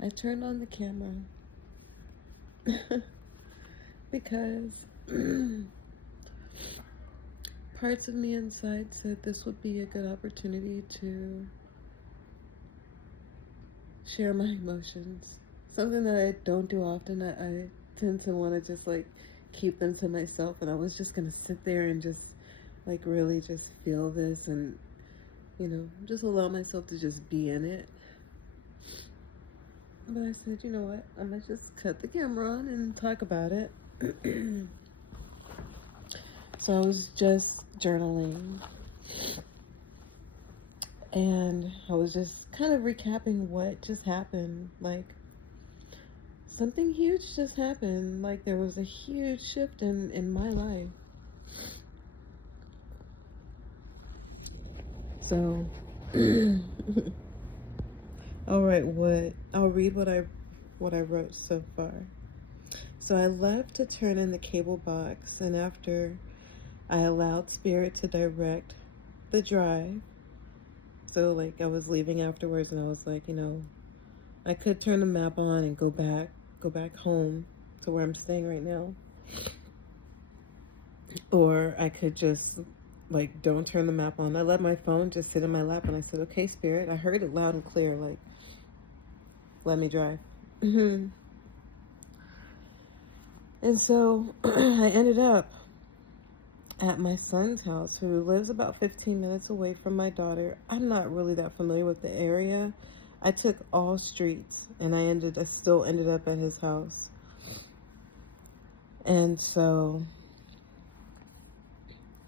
I turned on the camera because parts of me inside said this would be a good opportunity to share my emotions. Something that I don't do often. I tend to want to just like keep them to myself, and I was just gonna sit there and just like really just feel this and just allow myself to just be in it. But I said, you know what, I'm gonna just cut the camera on and talk about it. So I was just journaling, and I was just kind of recapping what just happened. Like, something huge just happened. Like, there was a huge shift in my life. So I'll read what I wrote so far. So I left to turn in the cable box, and after I allowed Spirit to direct the drive. So like I was leaving afterwards, and I was like, I could turn the map on and go back home to where I'm staying right now. Or I could just like don't turn the map on. I let my phone just sit in my lap, and I said, okay, Spirit, I heard it loud and clear, like, let me drive. And so I ended up at my son's house, who lives about 15 minutes away from my daughter. I'm not really that familiar with the area. I took all streets, and I still ended up at his house. And so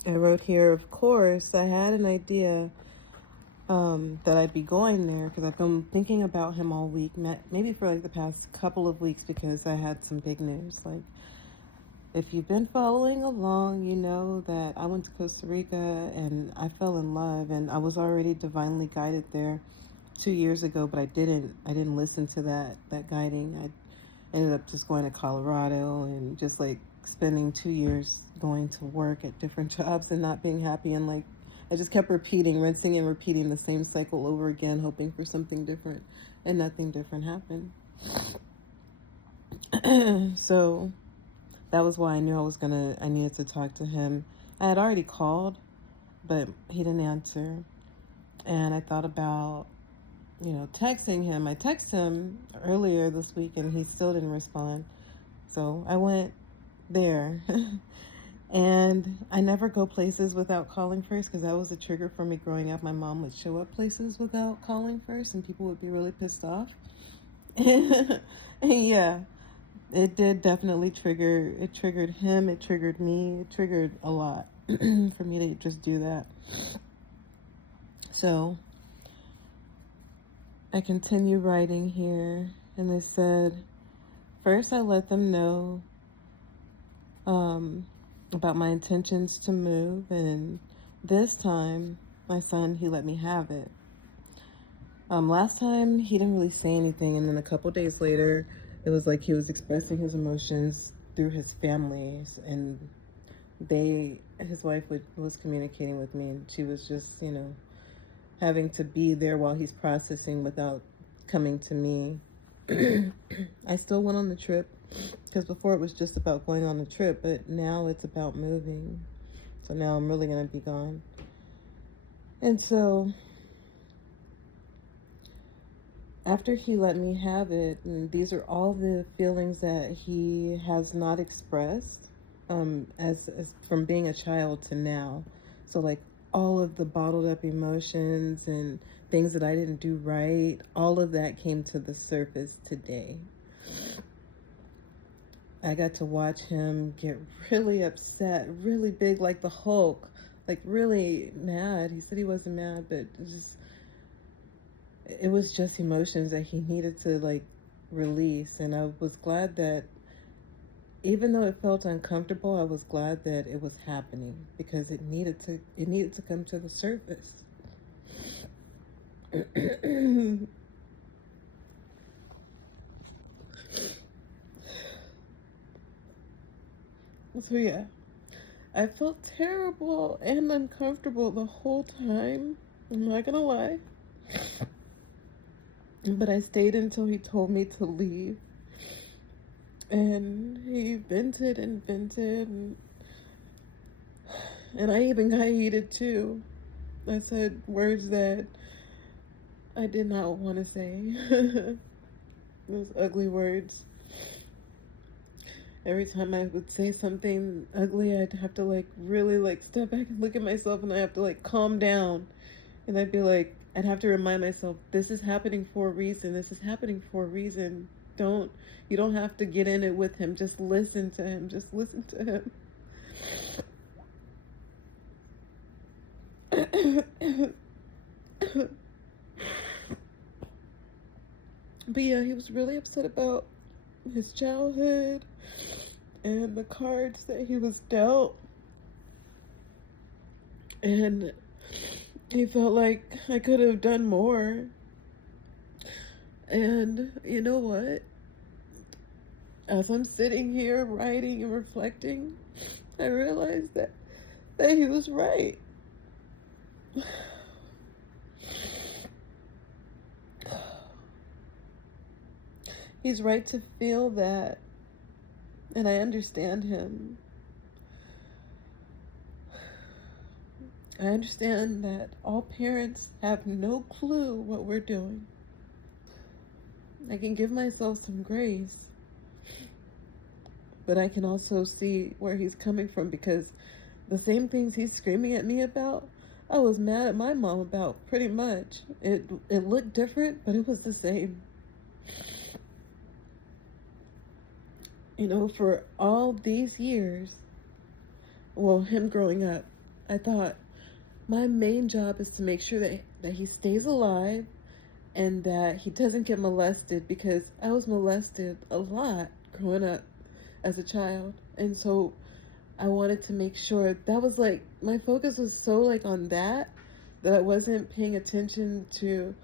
I wrote here, of course, I had an idea that I'd be going there because I've been thinking about him all week, maybe for like the past couple of weeks, because I had some big news. Like, if you've been following along, you know that I went to Costa Rica and I fell in love, and I was already divinely guided there 2 years ago, but I didn't listen to that guiding. I ended up just going to Colorado and just like spending 2 years going to work at different jobs and not being happy, and like I just kept rinsing and repeating the same cycle over again, hoping for something different, and nothing different happened. So that was why I knew I needed to talk to him. I had already called, but he didn't answer. And I thought about, texting him. I texted him earlier this week, and he still didn't respond. So I went there. And I never go places without calling first, because that was a trigger for me growing up. My mom would show up places without calling first, and people would be really pissed off. And yeah, it did definitely trigger. It triggered him. It triggered me. It triggered a lot for me to just do that. So I continue writing here, and they said, first I let them know about my intentions to move, and this time my son, he let me have it. Last time he didn't really say anything, and then a couple days later it was like he was expressing his emotions through his families, and his wife was communicating with me, and she was just having to be there while he's processing without coming to me. I still went on the trip, because before it was just about going on the trip, but now it's about moving. So now I'm really going to be gone. And so after he let me have it, and these are all the feelings that he has not expressed, as from being a child to now. So like all of the bottled up emotions and things that I didn't do right, all of that came to the surface today. I got to watch him get really upset, really big, like the Hulk, like really mad. He said he wasn't mad, but it was just emotions that he needed to like release. And I was glad that even though it felt uncomfortable, I was glad that it was happening because it needed to come to the surface. So yeah, I felt terrible and uncomfortable the whole time. I'm not gonna lie. But I stayed until he told me to leave. And he vented and vented. And I even got heated too. I said words that I did not want to say. Those ugly words. Every time I would say something ugly, I'd have to like really like step back and look at myself, and I have to like calm down. And I'd be like, I'd have to remind myself, this is happening for a reason. This is happening for a reason. You don't have to get in it with him. Just listen to him. Just listen to him. But yeah, he was really upset about his childhood and the cards that he was dealt. And he felt like I could have done more. And you know what? As I'm sitting here writing and reflecting, I realized that he was right. He's right to feel that, and I understand him. I understand that all parents have no clue what we're doing. I can give myself some grace, but I can also see where he's coming from, because the same things he's screaming at me about, I was mad at my mom about pretty much. It looked different, but it was the same. You know, for all these years, well, him growing up, I thought my main job is to make sure that he stays alive and that he doesn't get molested, because I was molested a lot growing up as a child. And so I wanted to make sure that was like, my focus was so like on that I wasn't paying attention to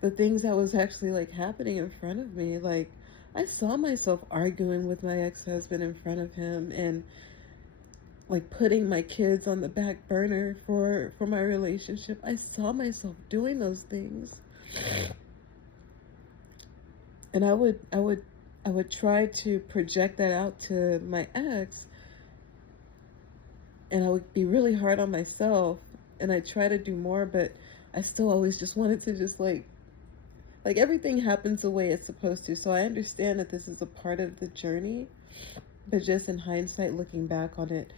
the things that was actually like happening in front of me. Like, I saw myself arguing with my ex-husband in front of him, and like putting my kids on the back burner for my relationship. I saw myself doing those things. And I would try to project that out to my ex, and I would be really hard on myself, and I try to do more, but I still always just wanted to just like everything happens the way it's supposed to. So I understand that this is a part of the journey, but just in hindsight, looking back on it,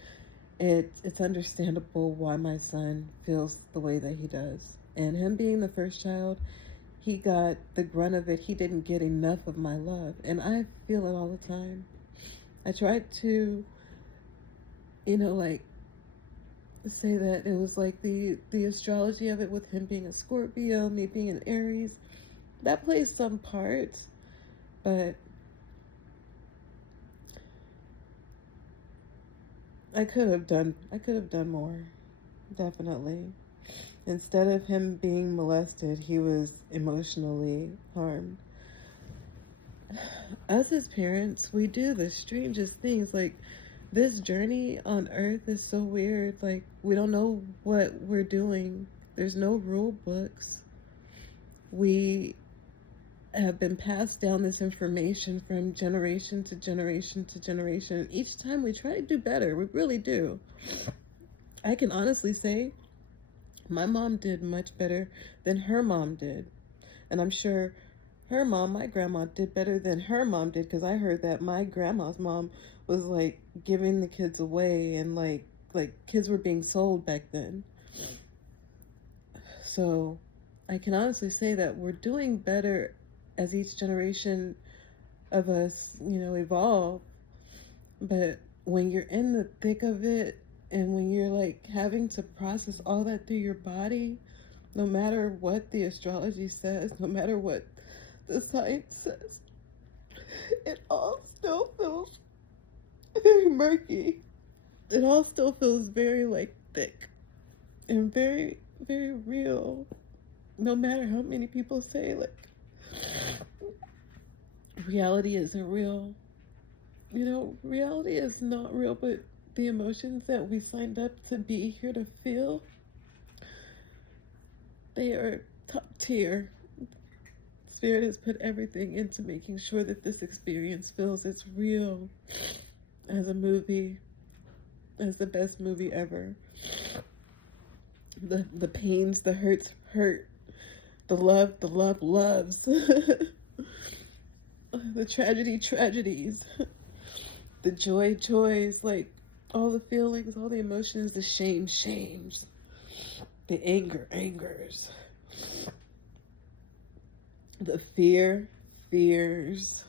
it's understandable why my son feels the way that he does. And him being the first child, he got the grunt of it. He didn't get enough of my love, and I feel it all the time. I tried to, like say that it was like the astrology of it, with him being a Scorpio, me being an Aries. That plays some part, but I could have done more, definitely. Instead of him being molested, he was emotionally harmed. Us as parents, we do the strangest things. Like, this journey on earth is so weird. Like, we don't know what we're doing. There's no rule books. We have been passed down this information from generation to generation to generation. Each time we try to do better. We really do. I can honestly say my mom did much better than her mom did. And I'm sure her mom, my grandma, did better than her mom did, because I heard that my grandma's mom was like giving the kids away, and like kids were being sold back then. So I can honestly say that we're doing better as each generation of us, evolve. But when you're in the thick of it, and when you're like having to process all that through your body, no matter what the astrology says, no matter what the science says, it all still feels very murky. It all still feels very like thick and very, very real. No matter how many people say like reality isn't real. You know, reality is not real, but the emotions that we signed up to be here to feel, they are top tier. Spirit has put everything into making sure that this experience feels it's real as a movie, as the best movie ever. The pains, the hurts hurt. The love loves. The tragedies. The joys, like all the feelings, all the emotions, the shames. The angers. The fears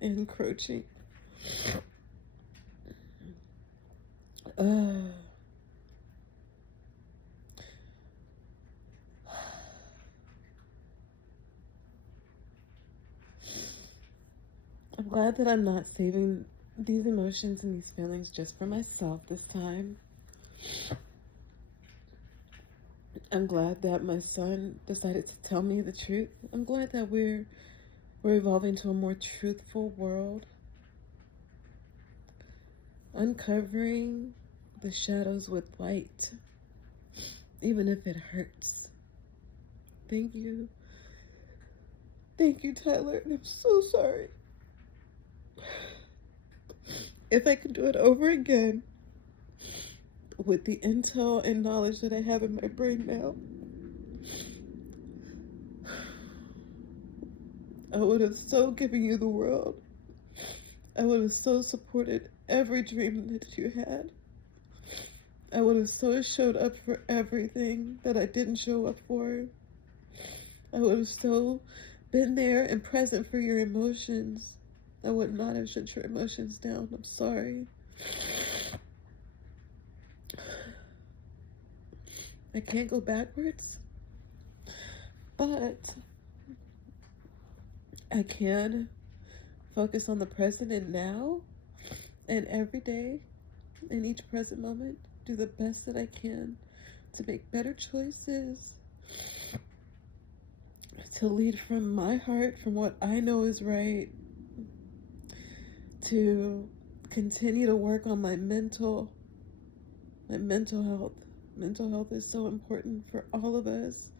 encroaching. I'm glad that I'm not saving these emotions and these feelings just for myself this time. I'm glad that my son decided to tell me the truth. I'm glad that we're evolving to a more truthful world. Uncovering the shadows with light, even if it hurts. Thank you. Thank you, Tyler. I'm so sorry. If I could do it over again, with the intel and knowledge that I have in my brain now, I would have so given you the world. I would have so supported every dream that you had. I would have so showed up for everything that I didn't show up for. I would have so been there and present for your emotions. I would not have shut your emotions down. I'm sorry. I can't go backwards, but I can focus on the present and now, and every day, in each present moment, do the best that I can to make better choices, to lead from my heart, from what I know is right, to continue to work on my mental health. Mental health is so important for all of us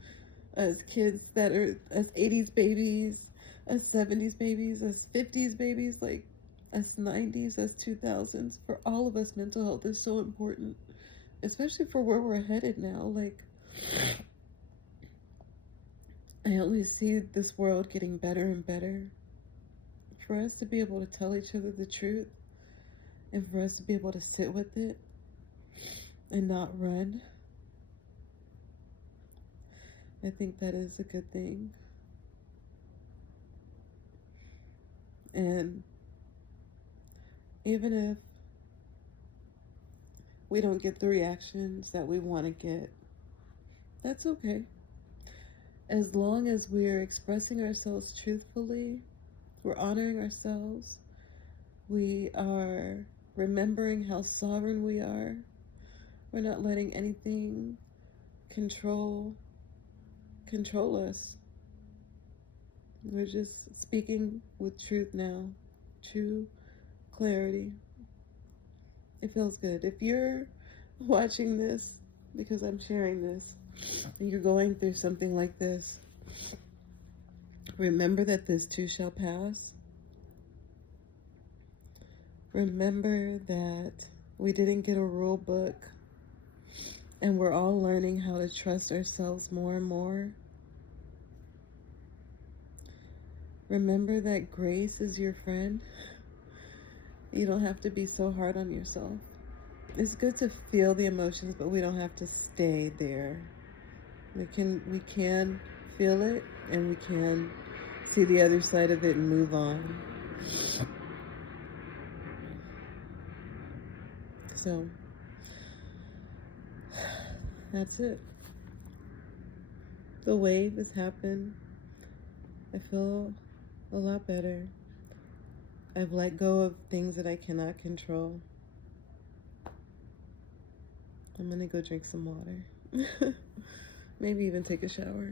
as kids that are, as 80s babies, as 70s babies, as 50s babies, like as 90s, as 2000s. For all of us, mental health is so important, especially for where we're headed now. Like, I only see this world getting better and better. For us to be able to tell each other the truth, and for us to be able to sit with it and not run, I think that is a good thing. And even if we don't get the reactions that we want to get, that's okay. As long as we're expressing ourselves truthfully, we're honoring ourselves, we are remembering how sovereign we are, we're not letting anything control us. We're just speaking with truth now, true clarity. It feels good. If you're watching this because I'm sharing this, and you're going through something like this, remember that this too shall pass. Remember that we didn't get a rule book, and we're all learning how to trust ourselves more and more. Remember that grace is your friend. You don't have to be so hard on yourself. It's good to feel the emotions, but we don't have to stay there. We can feel it, and we can see the other side of it and move on. So that's it. The wave has happened. I feel a lot better. I've let go of things that I cannot control. I'm gonna go drink some water. Maybe even take a shower.